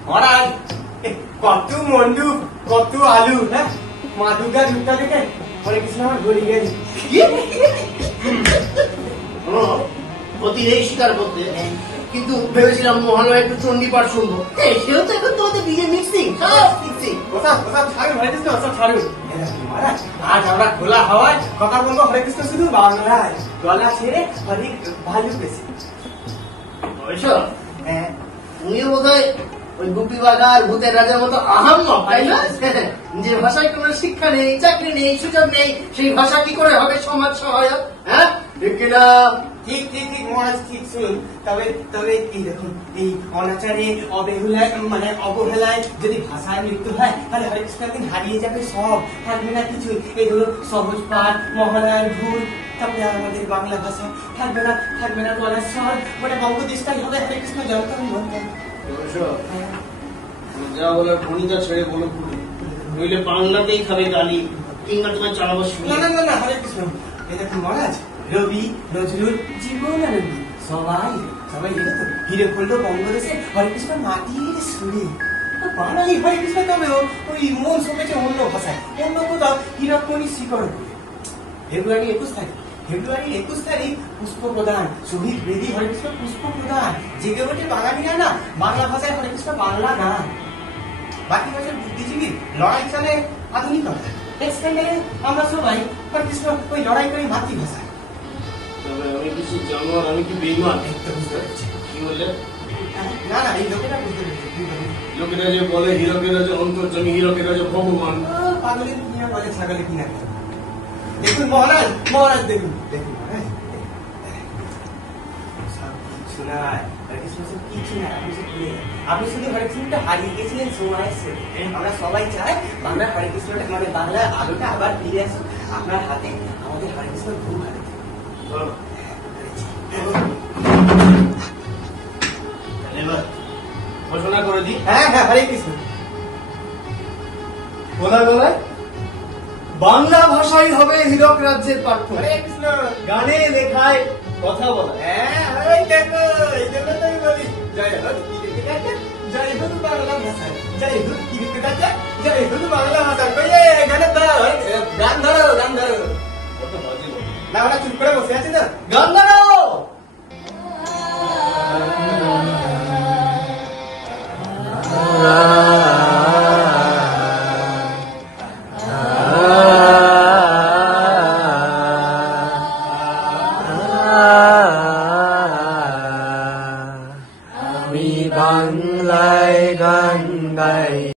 महाराज कतु mandu कतु आलू है माँ दुर्गा झुकता देखे हरे कृष्ण गली गए প্রতিদিন স্বীকার করতে কিন্তু ভেবেছিলাম মহালয়া একটু চণ্ডী পাঠ শুনবো সেও তো এখন তোমাদের বিয়ে মিক্সিং সব মিক্সিং ছাড়ুন হরে কৃষ্ণ সব ছাড়ুন महाराज आज আমরা খোলা হাওয়ায় কথা বলবো হরে কৃষ্ণ শুধু বাংলায় গলা ছেড়ে হরে ভালু বেশি অবশ্য তুমিও বোধহয় ওই গুপি বাঘা আর ভূতের রাজার মতো আহাম্মক তাই না যে ভাষায় কোনো শিক্ষা নেই চাকরি নেই সুযোগ নেই সেই ভাষা কি করে হবে সমাজ সহায়ক হ্যাঁ ঠিক কিনা ঠিক ঠিক ঠিক মহারাজ ঠিক শুনুন তবে তবে এই দেখুন এই অনাচারে অবহেলায় মানে অবহেলায় যদি ভাষায় মৃত্যু হয় তাহলে হরে কৃষ্ণ একদিন হারিয়ে যাবে সব থাকবে না কিছু এই ধরো সহজ পাঠ মহালয়ার ভুল তারপরে আমাদের বাংলা ভাষা থাকবে না গলার স্বর মানে বঙ্গদেশটাই হবে হরে কৃষ্ণ জনতা যা বলে ভূমিকা ছেড়ে বলো নইলে বাংলাতেই খাবে গালি কিংবা তোমার চালাবো না হরে কৃষ্ণ এই দেখুন মহারাজ রবি নজরুল জীবনানন্দ সবাই এলো তো হিরে করলো বঙ্গদেশে হরে কৃষ্ণ মাটির সুরে বাঙালি হরে কৃষ্ণ তবে ওই মন সমেছে অন্য ভাষায় অন্য কোথাও হীরকমণি শিকড় ফেব্রুয়ারি 21 তারিখ পুষ্প প্রদান শহীদ বেদি হরে কৃষ্ণ পুষ্প প্রদান জেগে ওঠে বাঙালিরা না বাংলা ভাষায় হরে কৃষ্ণ বাংলা গান বাকি ভাষার বুদ্ধিজীবী লড়াই চলে আধুনিকতা আমরা সবাই হরে কৃষ্ণ ওই লড়াই করি মাতৃভাষায় আমি কিছু জানো আর আমি কি বেইমান বুঝতে পারছি কি বললে না এই লোকেরা বুঝতে পেরেছি লোকেরা যে বলে হীরকেরা যে অন্তর্যামী হীরকেরা যে ভগবান পাগলের কিনা বলে ছাগলের কিনা দেখুন মহারাজ দেখুন শোনায় হরে কৃষ্ণ কিছু না আপনি শুধু হরে কৃষ্ণটা হারিয়ে গেছিলেন সময়ের সাথে আমরা সবাই চাই বাংলা হরে কৃষ্ণটা মানে বাংলা আলোটা আবার ফিরে আসুন আপনার হাতে আমাদের হরে কৃষ্ণ খুব ভালো ঘোষণা করে দিই হ্যাঁ হরে কৃষ্ণ বলা গলায় বাংলা ভাষাই হবে হীরক রাজ্যের পাঠ্য হরে কৃষ্ণ গানে লেখায় কথা বলা ওই দেখো এই জন্য তো আমি বলি জয় হোক জয় হোক বাংলা ভাষা জয় হোক কি লিখতে আছে জয় হোক বাংলা ভাষা কইয়ে গান ধরো গান ধরো কত বাজে না ওরা চুপ করে বসে আছে না গান ধরো আমি বাংলায় গান গাই।